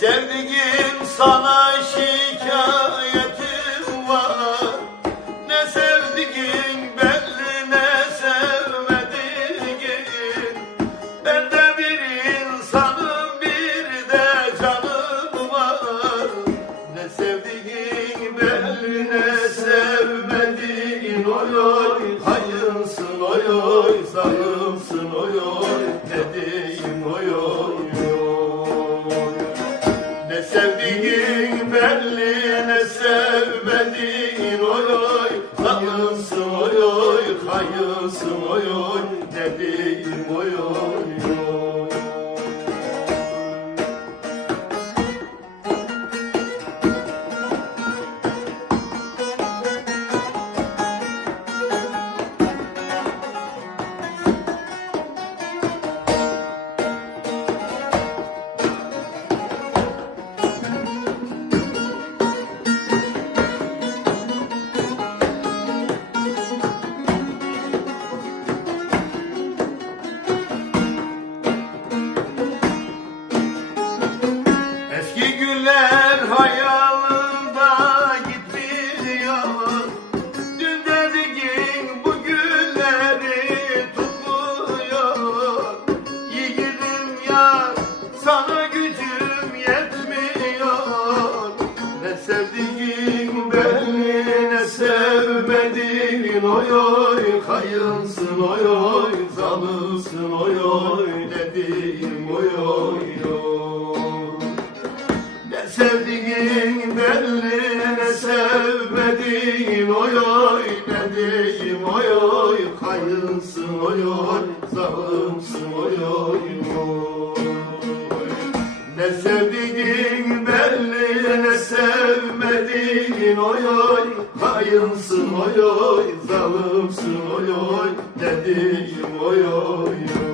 sevdiğim sana şikayetim var. Ne sevdiğin belli ne sevmediğin. Ben de bir insanım bir de canım var. Ne sevdiğin belli ne sevmediğin. Oy oy hayınsın oy oy zalimsin hayırsın oy oy oy sevmediğin Oy oy hayınsın oy oy zalımsın oy oy Dediğim oy oy ne sevdiğin belli ne sevmediğin oy oy ne diyeyim oy oy Hayınsın oy oy zalimsin oy oy oy. Ne sevdiğin belli ne sevmediğin oy oy Hayınsın oy oy zalimsin oy oy Ne diyeyim oy oy